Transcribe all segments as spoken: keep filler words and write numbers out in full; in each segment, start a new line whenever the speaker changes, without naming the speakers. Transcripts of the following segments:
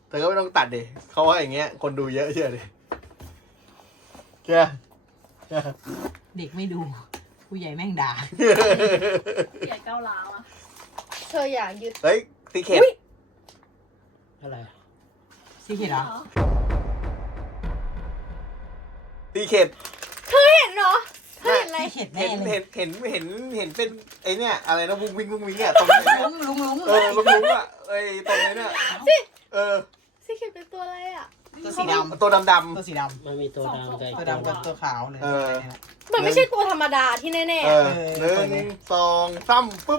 เธอก็ไม่ต้องตัดดิเขาว่าอย่างเงี้ยคนดูเยอะเชื่อดิเชื่อ
เด็กไม่ดูผู้ใหญ่แม่งด่า
ใหญ่เก้าล้าวอ่ะ
เธออยากยึด
เฮ้ยตีเข็ด
อะไร
ซีเขียดเหรอ
ตีเข็ด
เธอเห็นเหรอเธอเห็นอะไร
ซีเขียดแน่
เห็น
เลย
เห็นเห็นเห็นเห็นเป็นไอเนี่ยอะไรนะวุ้งวิงวุ้งวิงอ่ะตรงไหนเนี่ย
ลุงลุงลุง
เออลุงลุงอ่ะไอตรงไหนเนี่ยเออ
สีเขียวเป็นตัวอะไรอ่ะ
ตัวสีดำ
ตัวดำด
ตัวสีด
มันมีตัวดำกับอี
ำ
ก
ตัว
ตัว
ดำ
ห
กั
นึ่
บ
ง
ตัวขาวเลย
เออ
มันไม่ใช่ตัวธรรมดาที่แน่
ำเออหนึ่งสองสามปุ๊บ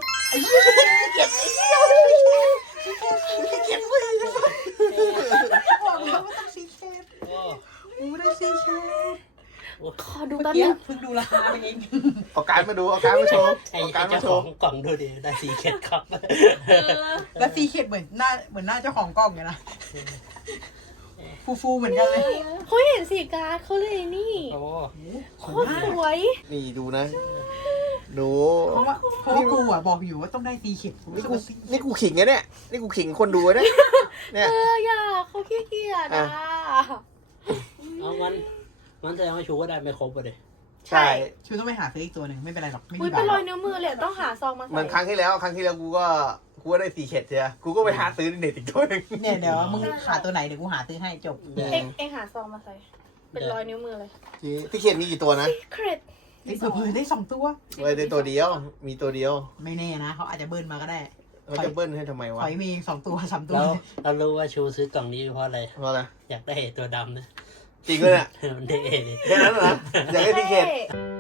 ซีเขียดเว้ยบอกแล้วว่าต้องซีเขียด
โอ้
กูไม่ได้ซีเขียด
ๆขอดู
เมื่อ
แป๊บ
กี้
นึง
เพิ่งดูราคาไปเอง
เอาการมาดูเอาการมาโชว์
ไอ้
เอาการมา
เจ้า
โช
ขอ
ว์
งกล่องดูดิได้สีเข็ดครับ
เออ
แล้วซีเขียดเหมือนหน้าเหมือนหน้าเจ้าของกล้องไงนะฟูฟูๆเหมือนกันเลย
เขาเห็นสีการ์ดเขาเลยนี่
โอ้
โคตรสวย
นี่ดูนะดู
เพราะว่าเพราะว่ากูอ่ะบอกอยู่ว่าต้องได้ซีเขียด
นี่กูนี่กูขิงไงเนี่ยนี่กูขิงคนดูนะเนี่ย
เอออย่าเขาขี้เกียจอ่ะ
เอางั้นงั้นแสดงว่าชูก็ได้ไม่ครบอ่ะดิ
ใช่
ชูต้องไปหาซื้ออีกตัวหนึ่งไม่เป็นไรหรอกไม่
อุ้
มี
ย
บา
เป็น
ท
รอยนิ้วมือเลยต้องหาซองมา
เหมือนค
ใส่
รั้งที่แล้วครั้งที่แล้วกูก็กูก็ได้สีเข็ดใช่ไหมกูก็ไปหาซื้อในเน็ตอีกตัวหนึ่ง
เนี่ยเดี๋ยวมึงหาตัวไหนเดี๋ยวกูหาซื้อให้จบ
เอ็งเอ็งหาซองมาใส่ เป็นรอยนิ้วมือเลย
ที่เข็ดมีกี่ตัวนะ
เครด
ไอ้เผื่อๆได้สองตัว
ไว้ได้ตัวเดียว มีตัวเดียว
ไม่แน่นะเขาอาจจะเบิ้ลมาก็ได้
เขาจะเบิ้ลให้ทำไม
ข
วะ
อยมีสองตัวสามตัว
แล้วเรารู้ว่าชูซื้อกล่องนี้เพราะอะไร
เพราะอะไร
อยากได้ตัวดำนะ
จริงเลยเนี่ย
มันเท่ดิ
แค่นั้นเหรออยากได้ที่เข็ด
เท่